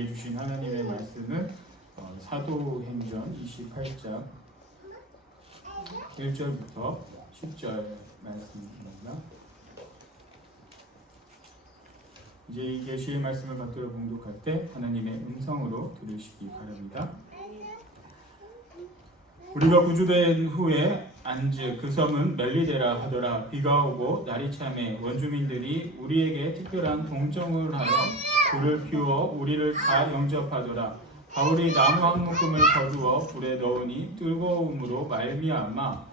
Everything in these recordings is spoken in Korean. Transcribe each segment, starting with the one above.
우리에게 주신 하나님의 말씀은 사도행전 28장 1절부터 10절 말씀입니다. 이제 이 계시의 말씀을 받들어 봉독할 때 하나님의 음성으로 들으시기 바랍니다. 우리가 구주된 후에 안즉 그 섬은 멜리데라 하더라. 비가 오고 날이 참에 원주민들이 우리에게 특별한 동정을 하여 불을 피워 우리를 다 영접하더라. 바울이 나무 한 묶음을 거두어 불에 넣으니 뜨거움으로 말미암아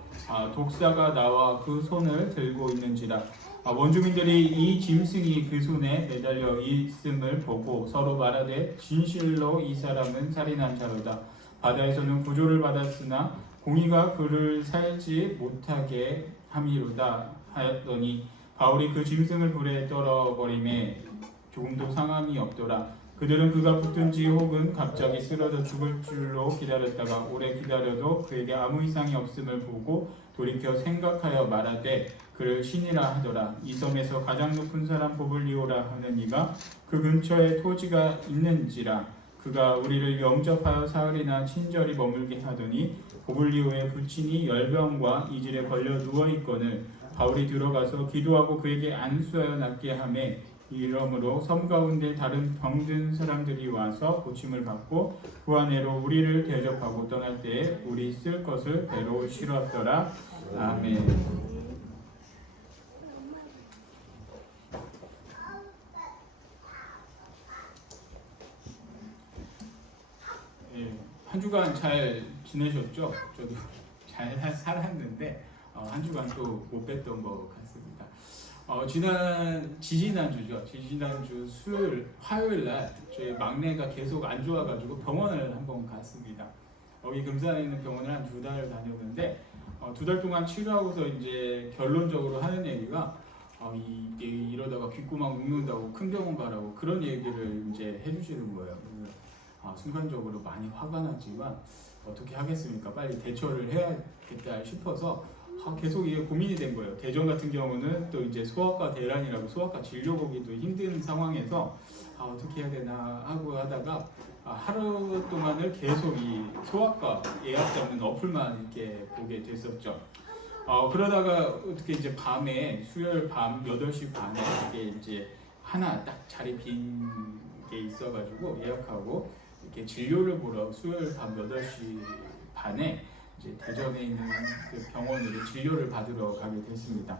독사가 나와 그 손을 들고 있는지라. 원주민들이 이 짐승이 그 손에 매달려 있음을 보고 서로 말하되 진실로 이 사람은 살인한 자로다. 바다에서는 구조를 받았으나 공의가 그를 살지 못하게 함이로다 하였더니 바울이 그 짐승을 불에 떨어버림에 조금도 상함이 없더라. 그들은 그가 붙든지 혹은 갑자기 쓰러져 죽을 줄로 기다렸다가 오래 기다려도 그에게 아무 이상이 없음을 보고 돌이켜 생각하여 말하되 그를 신이라 하더라. 이 섬에서 가장 높은 사람 보블리오라 하는 이가 그 근처에 토지가 있는지라. 그가 우리를 영접하여 사흘이나 친절히 머물게 하더니 보블리오의 부친이 열병과 이질에 걸려 누워있거늘 바울이 들어가서 기도하고 그에게 안수하여 낫게 하매 이러므로 섬 가운데 다른 병든 사람들이 와서 고침을 받고 그 안에로 우리를 대접하고 떠날 때에 우리 쓸 것을 배로 실었더라. 아멘. 한 주간 잘 지내셨죠? 저도 잘 살았는데 한 주간 또 못 뵀던 것 같습니다. 지지난주 수요일, 화요일 날 저희 막내가 계속 안 좋아가지고 병원을 한번 갔습니다. 여기 금산에 있는 병원을 한 2달 다녔는데 2달 동안 치료하고서 이제 결론적으로 하는 얘기가 이러다가 귓구멍 눕는다고 큰 병원 가라고 그런 얘기를 이제 해주시는 거예요. 순간적으로 많이 화가 났지만 어떻게 하겠습니까? 빨리 대처를 해야겠다 싶어서 계속 이게 고민이 된 거예요. 대전 같은 경우는 또 이제 소아과 대란이라고 소아과 진료 보기도 힘든 상황에서 어떻게 해야 되나 하고 하다가 하루 동안을 계속 이 소아과 예약 잡는 어플만 이렇게 보게 됐었죠. 그러다가 어떻게 이제 밤에 수요일 밤 8시 반에 이게 이제 하나 딱 자리 빈 게 있어가지고 예약하고 이렇게 진료를 보러 수요일 밤 8시 반에 이제 대전에 있는 그 병원으로 진료를 받으러 가게 됐습니다.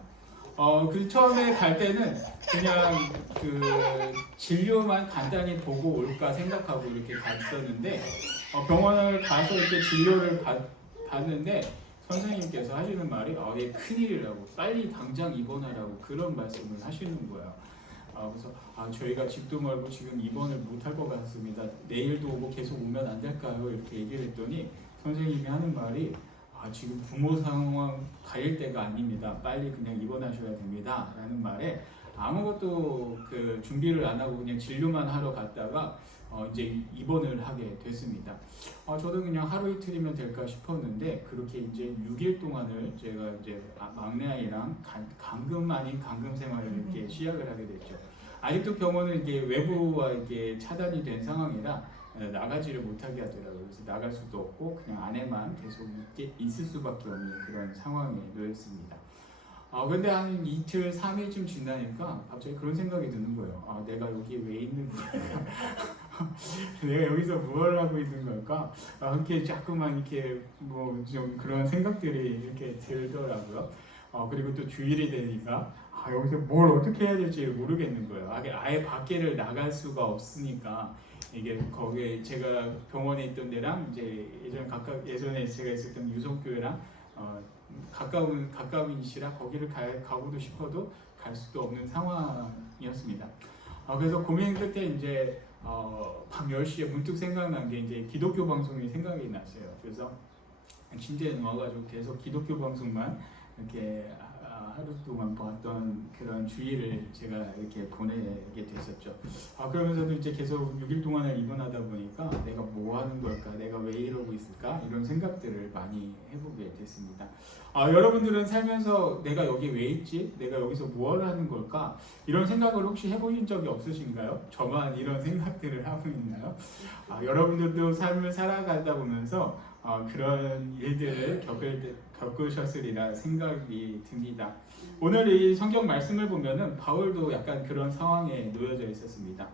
그 처음에 갈 때는 그냥 그 진료만 간단히 보고 올까 생각하고 이렇게 갔었는데 병원을 가서 이렇게 진료를 받는데 선생님께서 하시는 말이 얘 큰일이라고 빨리 당장 입원하라고 그런 말씀을 하시는 거예요. 그래서 저희가 집도 멀고 지금 입원을 못할 것 같습니다. 내일도 오고 계속 오면 안 될까요? 이렇게 얘기를 했더니 선생님이 하는 말이 지금 부모 상황 가릴 때가 아닙니다. 빨리 그냥 입원하셔야 됩니다. 라는 말에 아무것도 그 준비를 안 하고 그냥 진료만 하러 갔다가 이제 입원을 하게 됐습니다. 저도 그냥 하루 이틀이면 될까 싶었는데 그렇게 이제 6일 동안을 제가 이제 막내 아이랑 감금 아닌 감금 생활을 이렇게 시작을 하게 됐죠. 아직도 병원은 이게 외부와 이게 차단이 된 상황이라 나가지를 못하게 하더라고요. 그래서 나갈 수도 없고 그냥 안에만 계속 있을 수밖에 없는 그런 상황에 놓였습니다. 근데 한 이틀, 3일쯤 지나니까 갑자기 그런 생각이 드는 거예요. 내가 여기 왜 있는 걸까? 내가 여기서 무엇을 하고 있는 걸까? 이렇게 자꾸만 이렇게 뭐 좀 그런 생각들이 이렇게 들더라고요. 그리고 또 주일이 되니까 여기서 뭘 어떻게 해야 될지 모르겠는 거예요. 아예 밖에를 나갈 수가 없으니까 이게 거기에 제가 병원에 있던 데랑 이제 예전에 제가 있었던 유성교회랑 가까운 이시라 거기를 가고도 싶어도 갈 수도 없는 상황이었습니다. 그래서 고민 끝에 이제 밤 10시에 문득 생각난 게 이제 기독교 방송이 생각이 났어요. 그래서 침대에 누워가지고 계속 기독교 방송만 이렇게 하루 동안 봤던 그런 주일을 제가 이렇게 보내게 됐었죠. 그러면서도 이제 계속 6일 동안을 입원하다 보니까 내가 뭐 하는 걸까? 내가 왜 이러고 있을까? 이런 생각들을 많이 해보게 됐습니다. 여러분들은 살면서 내가 여기 왜 있지? 내가 여기서 뭘 하는 걸까? 이런 생각을 혹시 해보신 적이 없으신가요? 저만 이런 생각들을 하고 있나요? 여러분들도 삶을 살아가다 보면서 그런 일들을 겪으셨으리라 생각이 듭니다. 오늘 이 성경 말씀을 보면은 바울도 약간 그런 상황에 놓여져 있었습니다.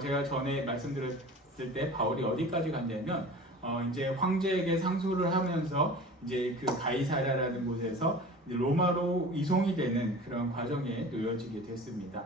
제가 전에 말씀드렸을 때 바울이 어디까지 갔냐면 이제 황제에게 상소를 하면서 이제 그 가이사랴라는 곳에서 로마로 이송이 되는 그런 과정에 놓여지게 됐습니다.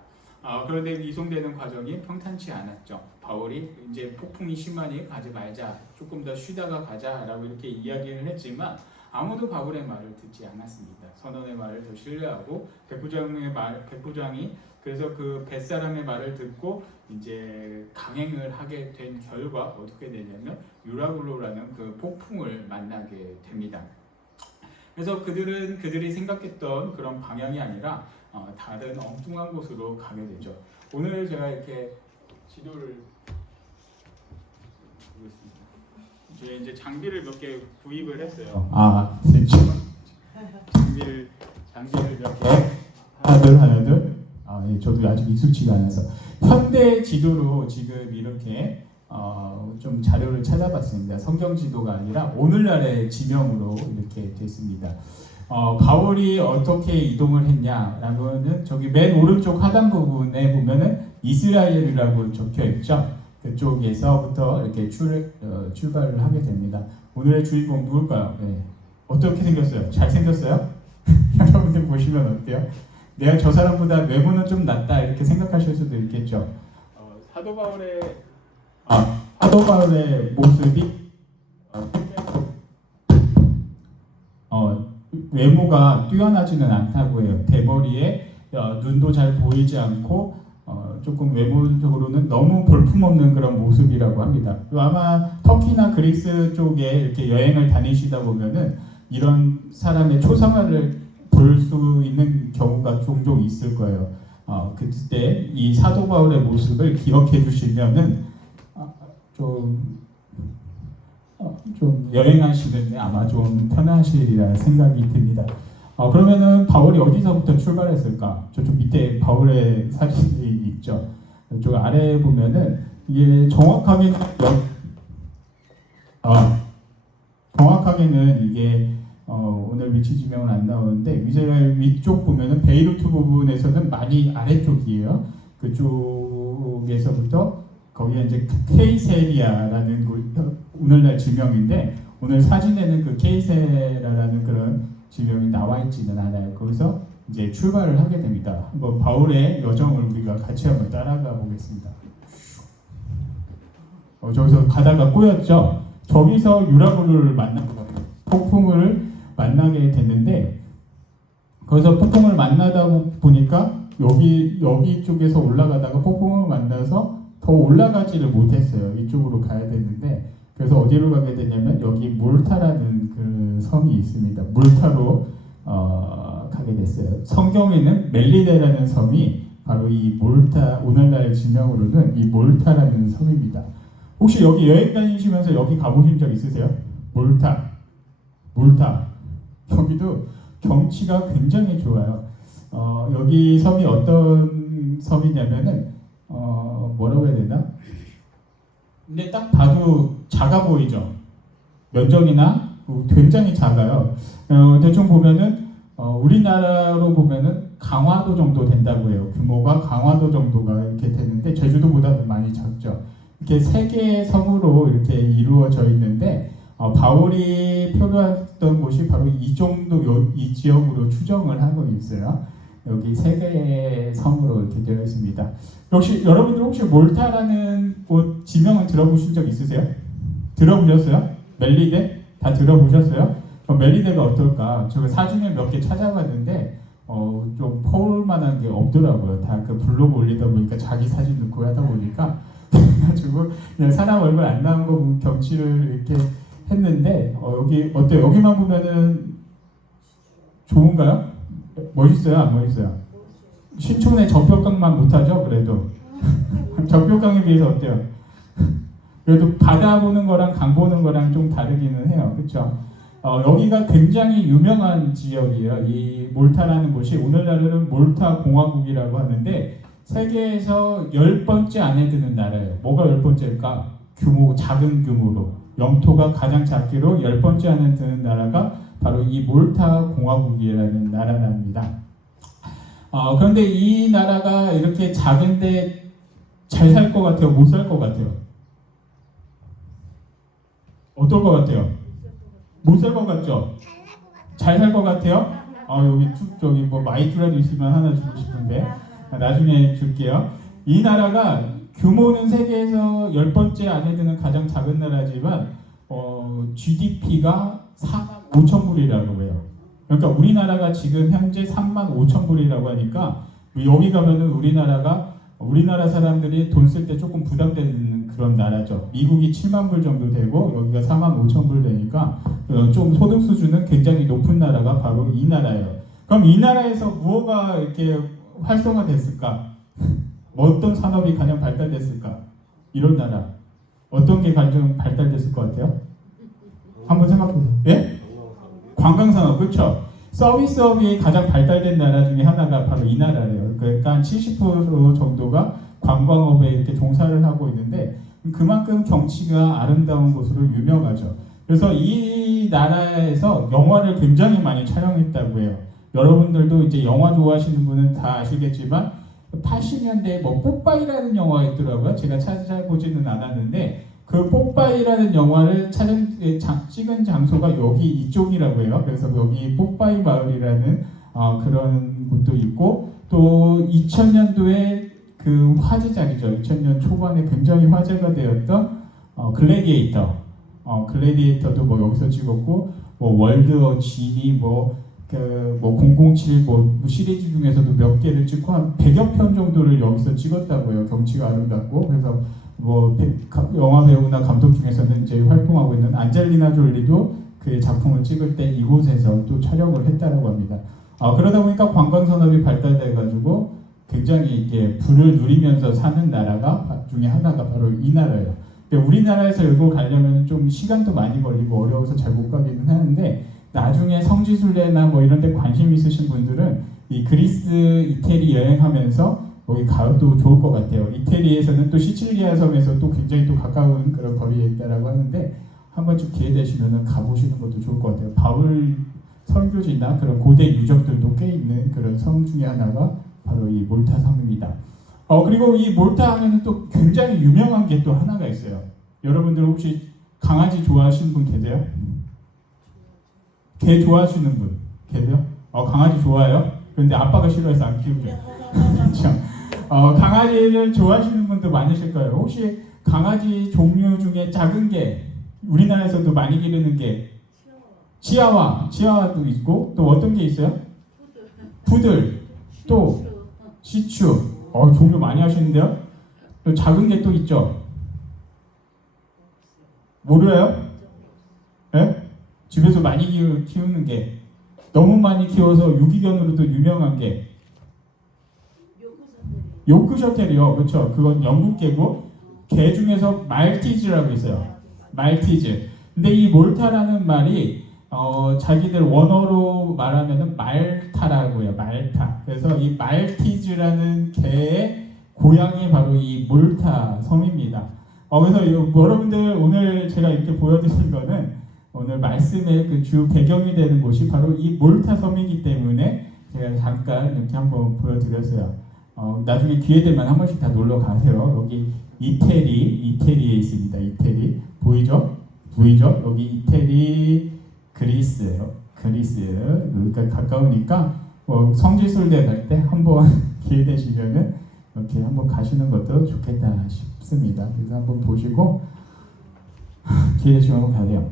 그런데 이송되는 과정이 평탄치 않았죠. 바울이 이제 폭풍이 심하니 가지 말자, 조금 더 쉬다가 가자라고 이렇게 이야기를 했지만 아무도 바울의 말을 듣지 않았습니다. 선원의 말을 더 신뢰하고 백부장이 그래서 그 뱃사람의 말을 듣고 이제 강행을 하게 된 결과 어떻게 되냐면 유라굴로라는 그 폭풍을 만나게 됩니다. 그래서 그들이 생각했던 그런 방향이 아니라 다른 엉뚱한 곳으로 가게 되죠. 오늘 제가 이렇게 지도를 보겠습니다. 저희 이제 장비를 몇 개 구입을 했어요. 장비를 몇 개. 하나 둘. 저도 아직 익숙치가 않아서 현대 지도로 지금 이렇게 좀 자료를 찾아봤습니다. 성경 지도가 아니라 오늘날의 지명으로 이렇게 됐습니다. 바울이 어떻게 이동을 했냐라고는 저기 맨 오른쪽 하단 부분에 보면은 이스라엘이라고 적혀 있죠. 그쪽에서부터 이렇게 출발을 하게 됩니다. 오늘의 주인공 누굴까요? 네. 어떻게 생겼어요? 잘 생겼어요? 여러분들 보시면 어때요? 내가 저 사람보다 외모는 좀 낫다 이렇게 생각하실 수도 있겠죠. 사도 바울의 모습이 외모가 뛰어나지는 않다고 해요. 대머리에 눈도 잘 보이지 않고 조금 외모적으로는 너무 볼품없는 그런 모습이라고 합니다. 아마 터키나 그리스 쪽에 이렇게 여행을 다니시다 보면은 이런 사람의 초상화를 볼 수 있는 경우가 종종 있을 거예요. 그때 이 사도 바울의 모습을 기억해 주시면은 좀 여행하시는데 아마 좀 편하시리라 생각이 듭니다. 그러면은 바울이 어디서부터 출발했을까? 저쪽 밑에 바울의 사진이 있죠. 이쪽 아래에 보면은 이게 정확하게는 이게 오늘 위치 지명은 안 나오는데 위쪽 보면은 베이루트 부분에서는 많이 아래쪽이에요. 그쪽에서부터 거기가 이제 케이세리아라는 곳, 오늘날 지명인데 오늘 사진에는 그 케이세라라는 그런 지명이 나와 있지는 않아요. 거기서 이제 출발을 하게 됩니다. 한번 바울의 여정을 우리가 같이 한번 따라가 보겠습니다. 저기서 가다가 꼬였죠. 저기서 유라굴로를 만난 거예요. 폭풍을 만나게 됐는데 거기서 폭풍을 만나다 보니까 여기 쪽에서 올라가다가 폭풍을 만나서 더 올라가지를 못했어요. 이쪽으로 가야 되는데 그래서 어디로 가게 되냐면 여기 몰타라는 그 섬이 있습니다. 몰타로 가게 됐어요. 성경에는 멜리데라는 섬이 바로 이 몰타, 오늘날 지명으로는 이 몰타라는 섬입니다. 혹시 여기 여행 다니시면서 여기 가보신 적 있으세요? 몰타. 여기도 경치가 굉장히 좋아요. 여기 섬이 어떤 섬이냐면은 뭐라고 해야 되나? 근데 딱 봐도 작아 보이죠. 면적이나 굉장히 작아요. 대충 보면은 우리나라로 보면은 강화도 정도 된다고 해요. 규모가 강화도 정도가 이렇게 되는데 제주도보다도 많이 작죠. 이렇게 세 개의 섬으로 이렇게 이루어져 있는데 바울이 표류했던 곳이 바로 이 지역으로 추정을 하고 있어요. 여기 세 개의 섬으로 이렇게 되어 있습니다. 여러분들 혹시 몰타라는 곳 지명은 들어보신 적 있으세요? 들어보셨어요? 멜리데? 다 들어보셨어요? 멜리데가 어떨까? 제가 사진을 몇 개 찾아봤는데 좀 퍼올만한 게 없더라고요. 다 그 블로그 올리다 보니까 자기 사진 넣고 하다 보니까 그래가지고 그냥 사람 얼굴 안 나온 거 보면 경치를 이렇게 했는데 여기 어때요? 여기만 보면은 좋은가요? 멋있어요? 안 멋있어요? 신촌의 적벽강만 못하죠? 그래도 적벽강에 비해서 어때요? 그래도 바다 보는 거랑 강 보는 거랑 좀 다르기는 해요. 그렇죠? 여기가 굉장히 유명한 지역이에요. 이 몰타라는 곳이 오늘날에는 몰타 공화국이라고 하는데 세계에서 10번째 안에 드는 나라예요. 뭐가 10번째일까? 작은 규모로 영토가 가장 작기로 10번째 안에 드는 나라가 바로 이 몰타 공화국이라는 나라랍니다. 그런데 이 나라가 이렇게 작은데 잘 살 것 같아요? 못 살 것 같아요? 어떨 것 같아요? 못 살 것 같죠? 잘 살 것 같아요? 저기 뭐 마이쮸라도 있으면 하나 주고 싶은데 나중에 줄게요. 이 나라가 규모는 세계에서 10번째 안에 드는 가장 작은 나라지만 GDP가 4만 5천 불이라고 해요. 그러니까 우리나라가 지금 현재 3만 5천 불이라고 하니까 여기 가면은 우리나라 사람들이 돈 쓸 때 조금 부담되는 그런 나라죠. 미국이 7만 불 정도 되고 여기가 4만 5천 불 되니까 좀 소득 수준은 굉장히 높은 나라가 바로 이 나라예요. 그럼 이 나라에서 무엇가 이렇게 활성화됐을까? 어떤 산업이 가장 발달됐을까? 이런 나라 어떤 게 가장 발달됐을 것 같아요? 한번 생각해보세요. 예? 관광산업, 그렇죠? 서비스업이 가장 발달된 나라 중에 하나가 바로 이 나라래요. 그러니까 한 70% 정도가 관광업에 이렇게 종사를 하고 있는데 그만큼 경치가 아름다운 곳으로 유명하죠. 그래서 이 나라에서 영화를 굉장히 많이 촬영했다고 해요. 여러분들도 이제 영화 좋아하시는 분은 다 아시겠지만 80년대에 뭐 뽀빠이라는 영화가 있더라고요. 제가 찾아보지는 않았는데 그 뽀빠이라는 영화를 찍은 장소가 여기 이쪽이라고 해요. 그래서 여기 뽀빠이 마을이라는 그런 곳도 있고 또 2000년도에 그 화제작이죠. 2000년 초반에 굉장히 화제가 되었던 글래디에이터. 글래디에이터도 뭐 여기서 찍었고 뭐 월드 지니 007 시리즈 중에서도 몇 개를 찍고 한 100여 편 정도를 여기서 찍었다고 해요. 경치가 아름답고 그래서 영화 배우나 감독 중에서는 이제 활동하고 있는 안젤리나 졸리도 그의 작품을 찍을 때 이곳에서 또 촬영을 했다고 합니다. 그러다 보니까 관광 산업이 발달돼가지고 굉장히 이렇게 부를 누리면서 사는 나라가 중에 하나가 바로 이 나라예요. 근데 우리나라에서 여기 가려면 좀 시간도 많이 걸리고 어려워서 잘 못 가기는 하는데 나중에 성지순례나 뭐 이런 데 관심 있으신 분들은 이 그리스, 이태리 여행하면서 거기 가도 좋을 것 같아요. 이태리에서는 또 시칠리아 섬에서 또 굉장히 또 가까운 그런 거리에 있다라고 하는데 한 번쯤 기회 되시면 가보시는 것도 좋을 것 같아요. 바울 선교지나 그런 고대 유적들도 꽤 있는 그런 섬 중에 하나가 바로 이 몰타 섬입니다. 그리고 이 몰타 하면은 또 굉장히 유명한 게 또 하나가 있어요. 여러분들 혹시 강아지 좋아하시는 분 계세요? 개 좋아하시는 분 계세요? 강아지 좋아해요? 그런데 아빠가 싫어해서 안 키우죠. 강아지를 좋아하시는 분도 많으실 거예요. 혹시 강아지 종류 중에 작은 게 우리나라에서도 많이 기르는 게 치아와도 있고 또 어떤 게 있어요? 푸들, 또 시츄. 종류 많이 하시는데요? 또 작은 게 또 있죠? 모르요? 예? 집에서 많이 키우는 게 너무 많이 키워서 유기견으로도 유명한 게 요크셔테리요. 그렇죠. 그건 영국 개고 개 중에서 말티즈라고 있어요. 말티즈. 근데 이 몰타라는 말이 자기들 원어로 말하면은 말타라고 해요. 말타. 그래서 이 말티즈라는 개의 고향이 바로 이 몰타 섬입니다. 그래서 여러분들 오늘 제가 이렇게 보여드린 거는 오늘 말씀의 그 주 배경이 되는 곳이 바로 이 몰타 섬이기 때문에 제가 잠깐 이렇게 한번 보여드렸어요. 나중에 기회 되면 한 번씩 다 놀러 가세요. 여기 이태리에 있습니다. 이태리 보이죠? 여기 이태리 그리스예요. 여기가 가까우니까 성지순례 갈 때 한번 기회 되시면은 이렇게 한번 가시는 것도 좋겠다 싶습니다. 그래서 한번 보시고 기회 되시면 한번 가세요.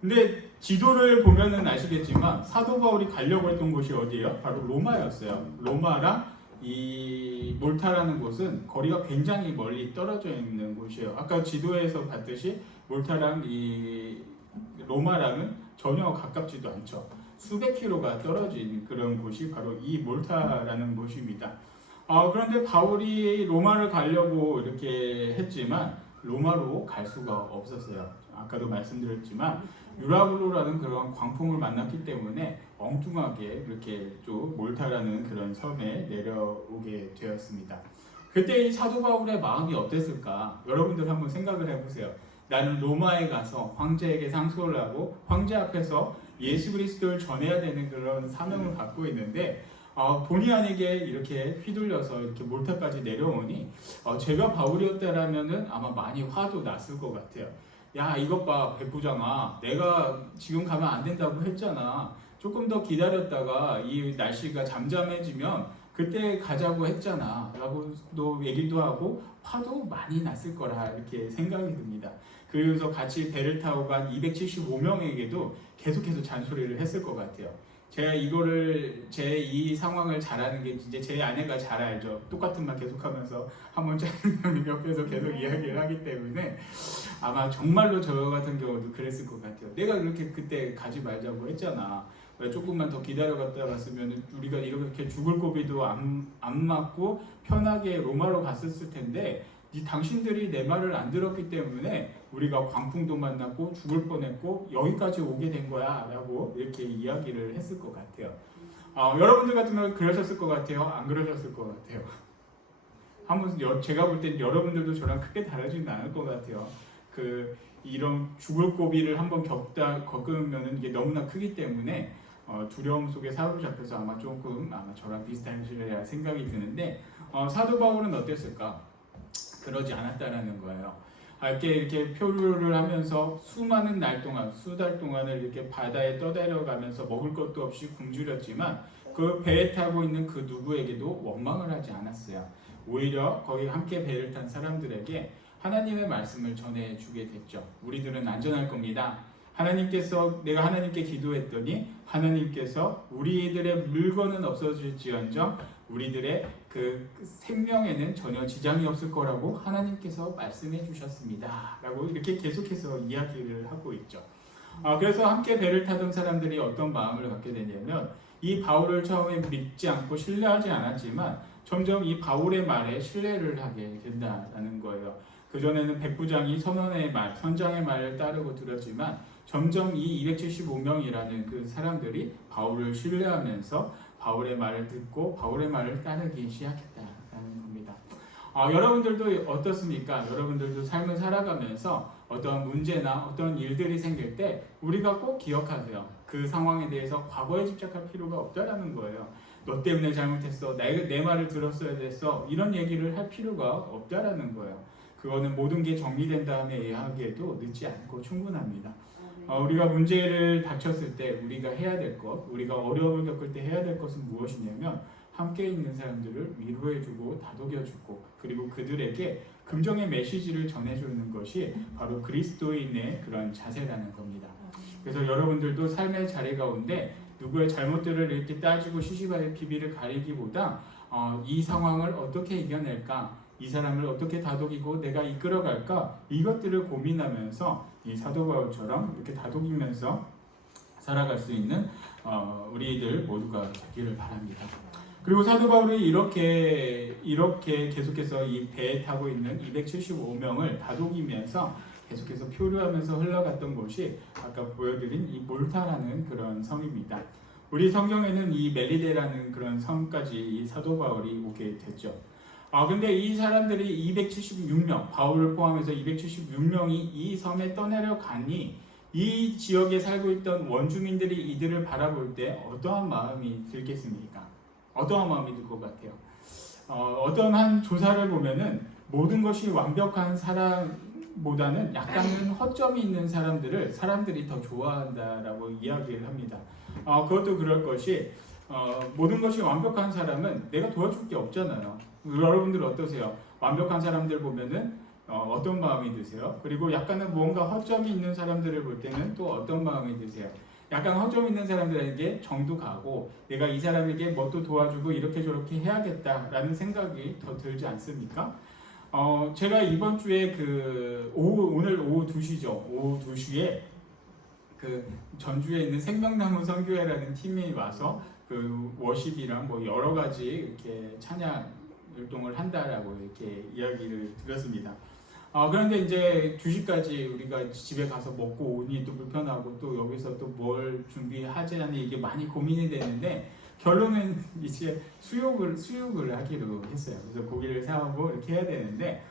근데 지도를 보면은 아시겠지만 사도 바울이 가려고 했던 곳이 어디예요? 바로 로마였어요. 로마랑 이 몰타라는 곳은 거리가 굉장히 멀리 떨어져 있는 곳이에요. 아까 지도에서 봤듯이 몰타랑 이 로마랑은 전혀 가깝지도 않죠. 수백 킬로가 떨어진 그런 곳이 바로 이 몰타라는 곳입니다. 그런데 바울이 로마를 가려고 이렇게 했지만 로마로 갈 수가 없었어요. 아까도 말씀드렸지만 유라굴로라는 그런 광풍을 만났기 때문에 엉뚱하게 그렇게 좀 몰타라는 그런 섬에 내려오게 되었습니다. 그때 이 사도 바울의 마음이 어땠을까? 여러분들 한번 생각을 해보세요. 나는 로마에 가서 황제에게 상소를 하고 황제 앞에서 예수 그리스도를 전해야 되는 그런 사명을 갖고 있는데 본의 아니게 이렇게 휘둘려서 이렇게 몰타까지 내려오니 제가 바울이었다라면은 아마 많이 화도 났을 것 같아요. 야, 이것 봐, 백부장아, 내가 지금 가면 안 된다고 했잖아. 조금 더 기다렸다가 이 날씨가 잠잠해지면 그때 가자고 했잖아 라고 또 얘기도 하고 화도 많이 났을 거라 이렇게 생각이 듭니다. 그래서 같이 배를 타고 간 275명에게도 계속해서 잔소리를 했을 것 같아요. 제가 제 이 상황을 잘하는 게 이제 제 아내가 잘 알죠. 똑같은 말 계속하면서 한번 짜증나는 옆에서 계속 이야기를 하기 때문에 아마 정말로 저 같은 경우도 그랬을 것 같아요. 내가 그렇게 그때 가지 말자고 했잖아. 왜 조금만 더 기다려갔다 갔으면 우리가 이렇게 죽을 고비도 안 맞고 편하게 로마로 갔었을 텐데 당신들이 내 말을 안 들었기 때문에 우리가 광풍도 만났고 죽을 뻔했고 여기까지 오게 된 거야 라고 이렇게 이야기를 했을 것 같아요. 여러분들 같으면 그러셨을 것 같아요? 안 그러셨을 것 같아요? 한번 제가 볼 땐 여러분들도 저랑 크게 다르지는 않을 것 같아요. 이런 죽을 고비를 한번 겪으면 이게 너무나 크기 때문에 두려움 속에 사로잡혀서 아마 저랑 비슷하시리라 생각이 드는데 사도 바울은 어땠을까? 그러지 않았다라는 거예요. 이렇게 표류를 하면서 수많은 날 동안, 수달 동안을 이렇게 바다에 떠내려가면서 먹을 것도 없이 굶주렸지만 그 배에 타고 있는 그 누구에게도 원망을 하지 않았어요. 오히려 거기 함께 배를 탄 사람들에게 하나님의 말씀을 전해주게 됐죠. 우리들은 안전할 겁니다. 내가 하나님께 기도했더니 하나님께서 우리들의 물건은 없어질지언정 우리들의 그 생명에는 전혀 지장이 없을 거라고 하나님께서 말씀해 주셨습니다. 라고 이렇게 계속해서 이야기를 하고 있죠. 그래서 함께 배를 타던 사람들이 어떤 마음을 갖게 되냐면 이 바울을 처음에 믿지 않고 신뢰하지 않았지만 점점 이 바울의 말에 신뢰를 하게 된다는 거예요. 그전에는 백부장이 선장의 말을 따르고 들었지만 점점 이 275명이라는 그 사람들이 바울을 신뢰하면서 바울의 말을 듣고 바울의 말을 따르기 시작했다는 겁니다. 여러분들도 어떻습니까? 여러분들도 삶을 살아가면서 어떤 문제나 어떤 일들이 생길 때 우리가 꼭 기억하세요. 그 상황에 대해서 과거에 집착할 필요가 없다라는 거예요. 너 때문에 잘못했어. 내 말을 들었어야 됐어. 이런 얘기를 할 필요가 없다라는 거예요. 그거는 모든 게 정리된 다음에 이야기해도 늦지 않고 충분합니다. 우리가 문제를 닥쳤을 때 우리가 해야 될 것, 우리가 어려움을 겪을 때 해야 될 것은 무엇이냐면 함께 있는 사람들을 위로해주고 다독여주고 그리고 그들에게 긍정의 메시지를 전해주는 것이 바로 그리스도인의 그런 자세라는 겁니다. 그래서 여러분들도 삶의 자리 가운데 누구의 잘못들을 이렇게 따지고 시시비비를 가리기보다 이 상황을 어떻게 이겨낼까, 이 사람을 어떻게 다독이고 내가 이끌어갈까, 이것들을 고민하면서 이 사도 바울처럼 이렇게 다독이면서 살아갈 수 있는 우리들 모두가 되기를 바랍니다. 그리고 사도 바울이 이렇게 계속해서 이 배에 타고 있는 275명을 다독이면서 계속해서 표류하면서 흘러갔던 곳이 아까 보여드린 이 몰타라는 그런 섬입니다. 우리 성경에는 이 멜리데라는 그런 섬까지 이 사도 바울이 오게 됐죠. 근데 이 사람들이 276명, 바울을 포함해서 276명이 이 섬에 떠내려가니 이 지역에 살고 있던 원주민들이 이들을 바라볼 때 어떠한 마음이 들겠습니까? 어떠한 마음이 들 것 같아요? 어떤 한 조사를 보면은 모든 것이 완벽한 사람보다는 약간은 허점이 있는 사람들이 더 좋아한다라고 이야기를 합니다. 그것도 그럴 것이 모든 것이 완벽한 사람은 내가 도와줄 게 없잖아요. 여러분들 어떠세요? 완벽한 사람들 보면은 어떤 마음이 드세요? 그리고 약간은 뭔가 허점이 있는 사람들을 볼 때는 또 어떤 마음이 드세요? 약간 허점 있는 사람들에게 정도 가고 내가 이 사람에게 뭐 또 도와주고 이렇게 저렇게 해야겠다라는 생각이 더 들지 않습니까? 제가 이번 주에 오늘 오후 2시죠. 오후 2시에 전주에 있는 생명나무 선교회라는 팀이 와서 워십이랑 뭐 여러 가지 이렇게 찬양 활동을 한다라고 이렇게 이야기를 들었습니다. 그런데 이제 2시까지 우리가 집에 가서 먹고 오니 또 불편하고 또 여기서 또 뭘 준비하지 않니 이게 많이 고민이 되는데 결론은 이제 수육을 하기로 했어요. 그래서 고기를 사오고 이렇게 해야 되는데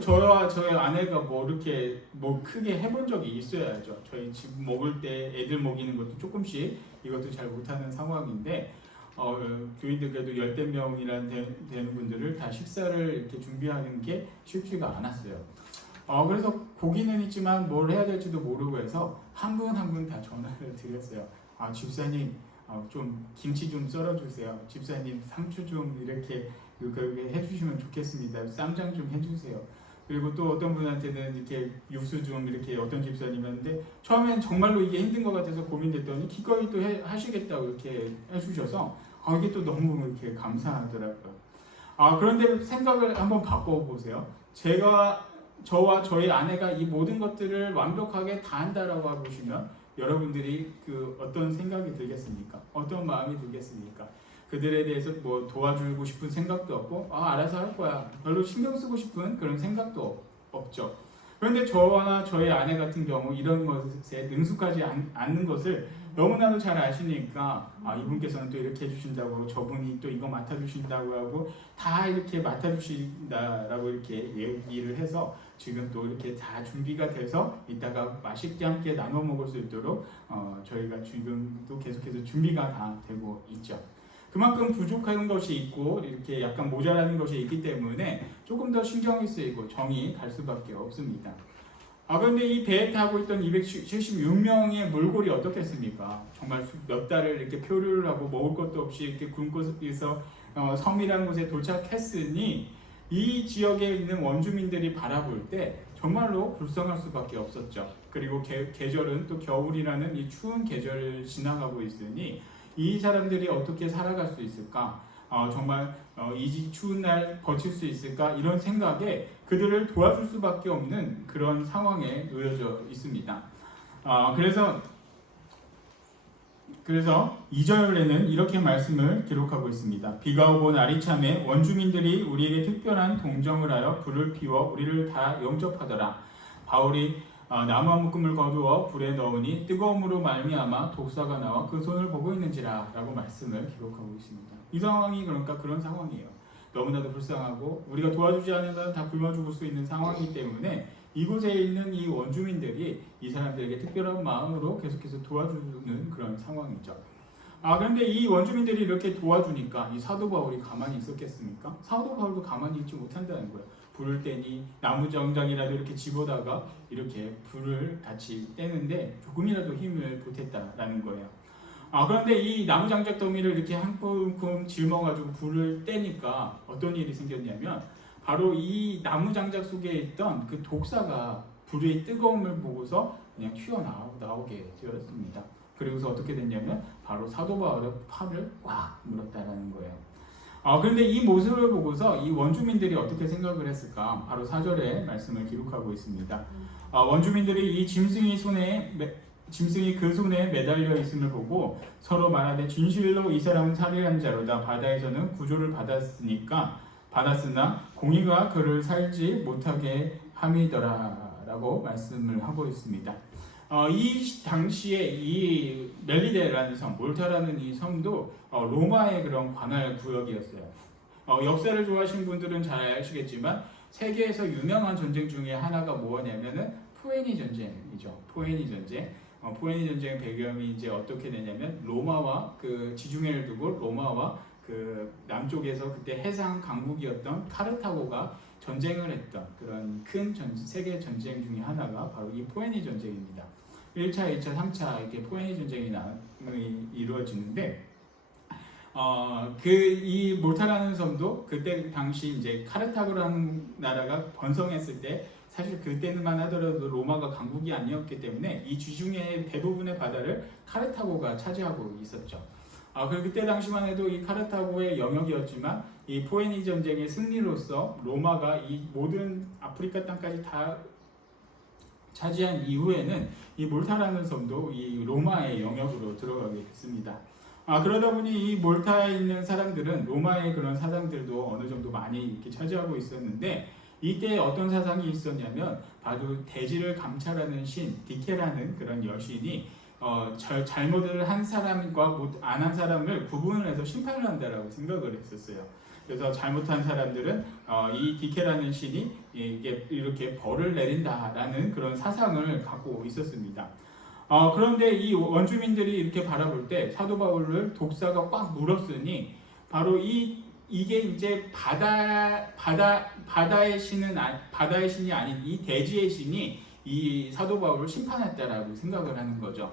저와 저희 아내가 이렇게 크게 해본 적이 있어야죠. 저희 집 먹을 때 애들 먹이는 것도 조금씩 이것도 잘 못하는 상황인데 교인들 그래도 열댓 명이나 되는 분들을 다 식사를 이렇게 준비하는 게 쉽지가 않았어요. 그래서 고기는 있지만 뭘 해야 될지도 모르고 해서 한 분 한 분 다 전화를 드렸어요. 집사님 좀 김치 좀 썰어주세요. 집사님 상추 좀 이렇게 해주시면 좋겠습니다. 쌈장 좀 해주세요. 그리고 또 어떤 분한테는 이렇게 육수 좀 이렇게 어떤 집사님한테 처음엔 정말로 이게 힘든 것 같아서 고민됐더니 기꺼이 또 하시겠다고 이렇게 해주셔서 이게 또 너무 이렇게 감사하더라고요. 그런데 생각을 한번 바꿔보세요. 저와 저희 아내가 이 모든 것들을 완벽하게 다 한다라고 보시면 여러분들이 어떤 생각이 들겠습니까? 어떤 마음이 들겠습니까? 그들에 대해서 도와주고 싶은 생각도 없고 알아서 할 거야. 별로 신경 쓰고 싶은 그런 생각도 없죠. 그런데 저와 저희 아내 같은 경우 이런 것에 능숙하지 않는 것을 너무나도 잘 아시니까 이분께서는 또 이렇게 해주신다고 저분이 또 이거 맡아주신다고 하고 다 이렇게 맡아주신다라고 이렇게 얘기를 해서 지금 또 이렇게 다 준비가 돼서 이따가 맛있게 함께 나눠 먹을 수 있도록 저희가 지금도 계속해서 준비가 다 되고 있죠. 그만큼 부족한 것이 있고 이렇게 약간 모자라는 것이 있기 때문에 조금 더 신경이 쓰이고 정이 갈 수밖에 없습니다. 그런데 이 배에 타고 있던 276명의 몰골이 어떻겠습니까? 정말 몇 달을 이렇게 표류를 하고 먹을 것도 없이 이렇게 굶고서 섬이라는 곳에 도착했으니 이 지역에 있는 원주민들이 바라볼 때 정말로 불쌍할 수밖에 없었죠. 그리고 계절은 또 겨울이라는 이 추운 계절을 지나가고 있으니 이 사람들이 어떻게 살아갈 수 있을까? 정말 이 추운 날 버틸 수 있을까? 이런 생각에 그들을 도와줄 수밖에 없는 그런 상황에 놓여져 있습니다. 그래서 2절에는 이렇게 말씀을 기록하고 있습니다. 비가 오고 날이 참에 원주민들이 우리에게 특별한 동정을 하여 불을 피워 우리를 다 영접하더라. 바울이 나무 한 묶음을 거두어 불에 넣으니 뜨거움으로 말미암아 독사가 나와 그 손을 보고 있는지라 라고 말씀을 기록하고 있습니다. 이 상황이 그러니까 그런 상황이에요. 너무나도 불쌍하고 우리가 도와주지 않으면 다 굶어 죽을 수 있는 상황이기 때문에 이곳에 있는 이 원주민들이 이 사람들에게 특별한 마음으로 계속해서 도와주는 그런 상황이죠. 그런데 이 원주민들이 이렇게 도와주니까 이 사도 바울이 가만히 있었겠습니까? 사도 바울도 가만히 있지 못한다는 거예요. 불을 떼니 나무 정장이라도 이렇게 집어다가 이렇게 불을 같이 떼는데 조금이라도 힘을 보탰다라는 거예요. 그런데 이 나무 장작 더미를 이렇게 한 움큼 짊어가지고 불을 떼니까 어떤 일이 생겼냐면 바로 이 나무 장작 속에 있던 그 독사가 불의 뜨거움을 보고서 그냥 튀어나오게 되었습니다. 그리고서 어떻게 됐냐면 바로 사도 바울의 팔을 꽉 물었다라는 거예요. 그런데 이 모습을 보고서 이 원주민들이 어떻게 생각을 했을까? 바로 4절에 말씀을 기록하고 있습니다. 원주민들이 이 짐승이 그 손에 매달려 있음을 보고 서로 말하되 진실로 이 사람은 살인한 자로다. 바다에서는 구조를 받았으나 공의가 그를 살지 못하게 함이더라 라고 말씀을 하고 있습니다. 이 당시에 이 멜리데라는 섬, 몰타라는 이 섬도 로마의 그런 관할 구역이었어요. 역사를 좋아하시는 분들은 잘 아시겠지만 세계에서 유명한 전쟁 중에 하나가 뭐냐면은 포에니 전쟁이죠. 포에니 전쟁. 포에니 전쟁 배경이 이제 어떻게 되냐면 로마와 그 지중해를 두고 로마와 그 남쪽에서 그때 해상 강국이었던 카르타고가 전쟁을 했던 그런 큰 세계 전쟁 중에 하나가 바로 이 포에니 전쟁입니다. 1차, 2차, 3차 이렇게 포에니 전쟁이 이루어지는데 이 몰타라는 섬도 그때 당시 이제 카르타고라는 나라가 번성했을 때 사실 그때만 하더라도 로마가 강국이 아니었기 때문에 이 지중해 대부분의 바다를 카르타고가 차지하고 있었죠. 그때 당시만 해도 이 카르타고의 영역이었지만 이 포에니 전쟁의 승리로서 로마가 이 모든 아프리카 땅까지 다 차지한 이후에는 이 몰타라는 섬도 이 로마의 영역으로 들어가게 됐습니다. 그러다 보니 이 몰타에 있는 사람들은 로마의 그런 사상들도 어느 정도 많이 이렇게 차지하고 있었는데 이때 어떤 사상이 있었냐면 바로 대지를 감찰하는 신 디케라는 그런 여신이 잘못을 한 사람과 안 한 사람을 구분을 해서 심판을 한다라고 생각을 했었어요. 그래서 잘못한 사람들은 이 디케라는 신이 이게 이렇게 벌을 내린다라는 그런 사상을 갖고 있었습니다. 그런데 이 원주민들이 이렇게 바라볼 때 사도 바울을 독사가 꽉 물었으니 바로 이게 이제 바다의 신이 아닌 이 대지의 신이 이 사도 바울을 심판했다라고 생각을 하는 거죠.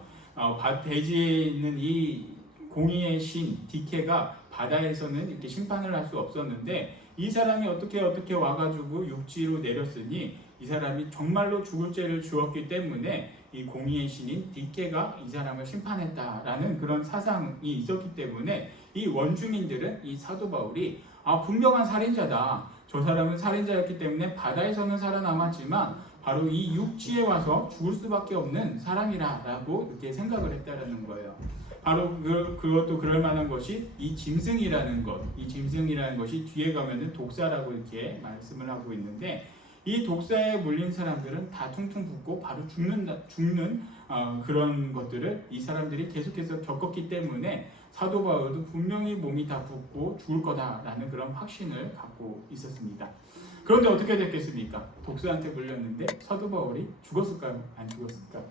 대지에 있는 이 공의의 신 디케가 바다에서는 이렇게 심판을 할 수 없었는데 이 사람이 어떻게 와가지고 육지로 내렸으니 이 사람이 정말로 죽을 죄를 주었기 때문에 이 공의의 신인 디케가 이 사람을 심판했다라는 그런 사상이 있었기 때문에 이 원주민들은 이 사도 바울이 분명한 살인자다. 저 사람은 살인자였기 때문에 바다에서는 살아남았지만 바로 이 육지에 와서 죽을 수밖에 없는 사람이라고 이렇게 생각을 했다라는 거예요. 바로 그것도 그럴 만한 것이 이 짐승이라는 것이 뒤에 가면은 독사라고 이렇게 말씀을 하고 있는데 이 독사에 물린 사람들은 다 퉁퉁 붓고 바로 죽는 그런 것들을 이 사람들이 계속해서 겪었기 때문에 사도 바울도 분명히 몸이 다 붓고 죽을 거다라는 그런 확신을 갖고 있었습니다. 그런데 어떻게 됐겠습니까? 독사한테 물렸는데 사도 바울이 죽었을까요? 안 죽었을까요?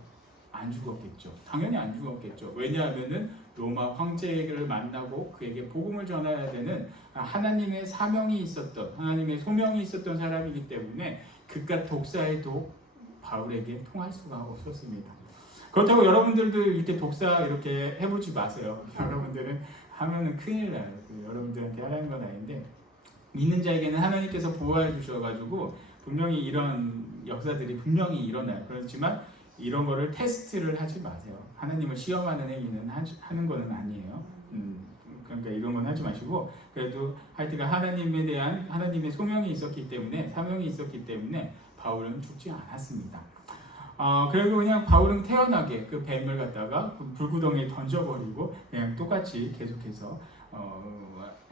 안 죽었겠죠. 당연히 안 죽었겠죠. 왜냐하면은 로마 황제를 만나고 그에게 복음을 전해야 되는 하나님의 사명이 있었던, 하나님의 소명이 있었던 사람이기 때문에 그깟 독사에도 바울에게 통할 수가 없었습니다. 그렇다고 여러분들도 이렇게 독사 이렇게 해보지 마세요. 여러분들은 하면은 큰일 나요. 여러분들한테 하라는 건 아닌데 믿는 자에게는 하나님께서 보호해 주셔가지고 분명히 이런 역사들이 분명히 일어나요. 그렇지만 이런 거를 테스트를 하지 마세요. 하나님을 시험하는 행위는 하는 거는 아니에요. 그러니까 이런 건 하지 마시고 그래도 하여튼간 하나님에 대한 하나님의 소명이 있었기 때문에 사명이 있었기 때문에 바울은 죽지 않았습니다. 그리고 그냥 바울은 태연하게 그 뱀을 갖다가 그 불구덩이에 던져버리고 그냥 똑같이 계속해서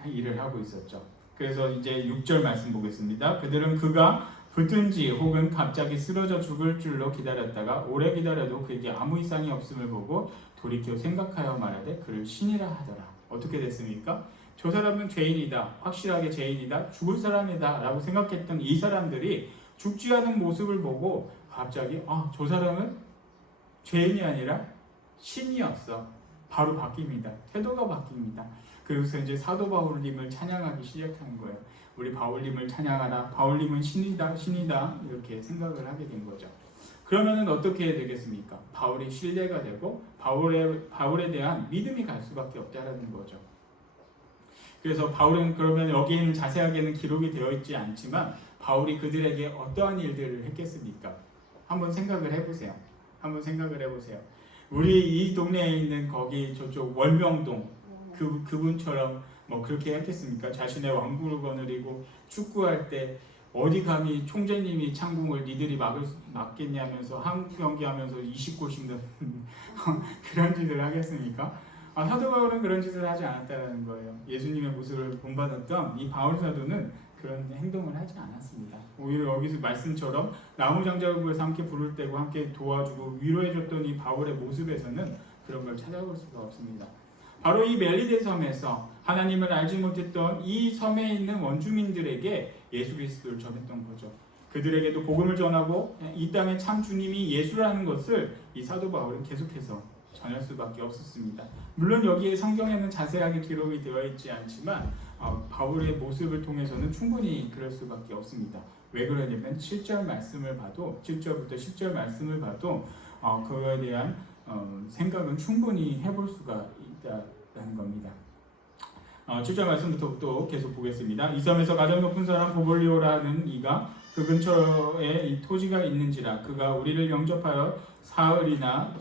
일을 하고 있었죠. 그래서 이제 6절 말씀 보겠습니다. 그들은 그가 붙든지 혹은 갑자기 쓰러져 죽을 줄로 기다렸다가 오래 기다려도 그에게 아무 이상이 없음을 보고 돌이켜 생각하여 말하되 그를 신이라 하더라. 어떻게 됐습니까? 저 사람은 죄인이다. 확실하게 죄인이다. 죽을 사람이다. 라고 생각했던 이 사람들이 죽지 않은 모습을 보고 갑자기 저 사람은 죄인이 아니라 신이었어. 바로 바뀝니다. 태도가 바뀝니다. 그래서 이제 사도 바울님을 찬양하기 시작한 거예요. 우리 바울님을 찬양하라. 바울님은 신이다. 이렇게 생각을 하게 된 거죠. 그러면은 어떻게 되겠습니까? 바울이 신뢰가 되고 바울에 대한 믿음이 갈 수밖에 없다라는 거죠. 그래서 바울은 그러면 여기에는 자세하게는 기록이 되어 있지 않지만 바울이 그들에게 어떠한 일들을 했겠습니까? 한번 생각을 해보세요. 우리 이 동네에 있는 거기 저쪽 월명동 그분처럼 뭐 그렇게 했겠습니까? 자신의 왕국을 거느리고 축구할 때 어디 감히 총재님이 창궁을 니들이 막겠냐면서 한 경기 하면서 20골씩 넣는 그런 짓을 하겠습니까? 사도 바울은 그런 짓을 하지 않았다는 거예요. 예수님의 모습을 본받았던 이 바울 사도는 그런 행동을 하지 않았습니다. 오히려 여기서 말씀처럼 나무 장작을 구해서 함께 불을 떼고 함께 도와주고 위로해줬던 이 바울의 모습에서는 그런 걸 찾아볼 수가 없습니다. 바로 이 멜리데 섬에서 하나님을 알지 못했던 이 섬에 있는 원주민들에게 예수 그리스도를 전했던 거죠. 그들에게도 복음을 전하고 이 땅의 참 주님이 예수라는 것을 이 사도 바울은 계속해서 전할 수밖에 없었습니다. 물론 여기에 성경에는 자세하게 기록이 되어 있지 않지만 바울의 모습을 통해서는 충분히 그럴 수밖에 없습니다. 왜 그러냐면 7절 말씀을 봐도 7절부터 10절 말씀을 봐도 그거에 대한 생각은 충분히 해볼 수가 있다는 겁니다. 7절 말씀부터 또 계속 보겠습니다. 이 섬에서 가장 높은 사람 보볼리오라는 이가 그 근처에 이 토지가 있는지라 그가 우리를 영접하여 사흘이나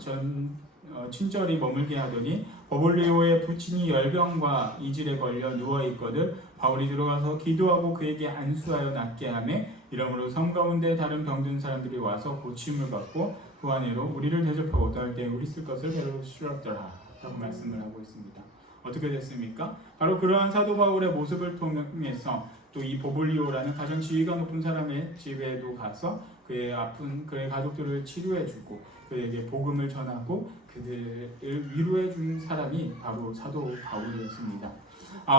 친절히 머물게 하더니 보볼리오의 부친이 열병과 이질에 걸려 누워있거든 바울이 들어가서 기도하고 그에게 안수하여 낫게 하며 이러므로 섬 가운데 다른 병든 사람들이 와서 고침을 받고 그 안으로 우리를 대접하고 어떨 때 우리 쓸 것을 배려주었더라 라고 말씀을 하고 있습니다. 어떻게 됐습니까? 바로 그러한 사도 바울의 모습을 통해서 또 이 보블리오라는 가장 지위가 높은 사람의 집에도 가서 그의 아픈 그의 가족들을 치료해주고 그에게 복음을 전하고 그들을 위로해준 사람이 바로 사도 바울이었습니다.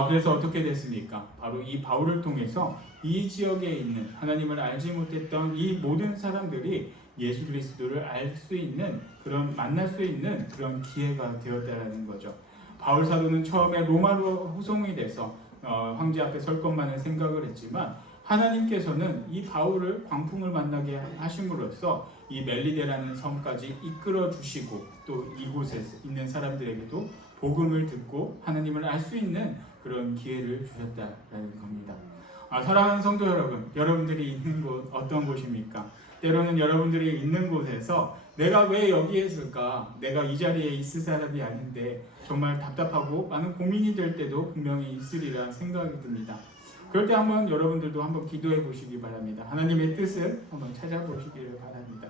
그래서 어떻게 됐습니까? 바로 이 바울을 통해서 이 지역에 있는 하나님을 알지 못했던 이 모든 사람들이 예수 그리스도를 알 수 있는 그런 만날 수 있는 그런 기회가 되었다라는 거죠. 바울 사도는 처음에 로마로 후송이 돼서 황제 앞에 설 것만은 생각을 했지만 하나님께서는 이 바울을 광풍을 만나게 하심으로써 이 멜리데라는 섬까지 이끌어 주시고 또 이곳에 있는 사람들에게도 복음을 듣고 하나님을 알 수 있는 그런 기회를 주셨다라는 겁니다. 사랑하는 성도 여러분, 여러분들이 있는 곳 어떤 곳입니까? 때로는 여러분들이 있는 곳에서 내가 왜 여기에 있을까? 내가 이 자리에 있을 사람이 아닌데 정말 답답하고 많은 고민이 될 때도 분명히 있으리라 생각이 듭니다. 그럴 때 한번 여러분들도 한번 기도해 보시기 바랍니다. 하나님의 뜻을 한번 찾아보시기를 바랍니다.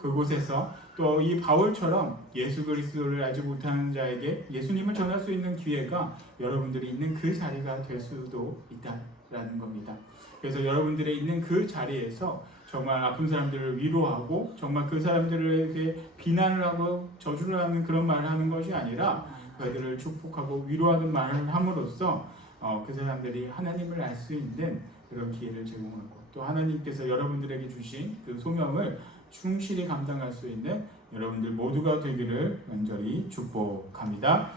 그곳에서 또 이 바울처럼 예수 그리스도를 알지 못하는 자에게 예수님을 전할 수 있는 기회가 여러분들이 있는 그 자리가 될 수도 있다라는 겁니다. 그래서 여러분들이 있는 그 자리에서 정말 아픈 사람들을 위로하고 정말 그 사람들에게 비난을 하고 저주를 하는 그런 말을 하는 것이 아니라 그들을 축복하고 위로하는 말을 함으로써 그 사람들이 하나님을 알 수 있는 그런 기회를 제공하고 또 하나님께서 여러분들에게 주신 그 소명을 충실히 감당할 수 있는 여러분들 모두가 되기를 간절히 축복합니다.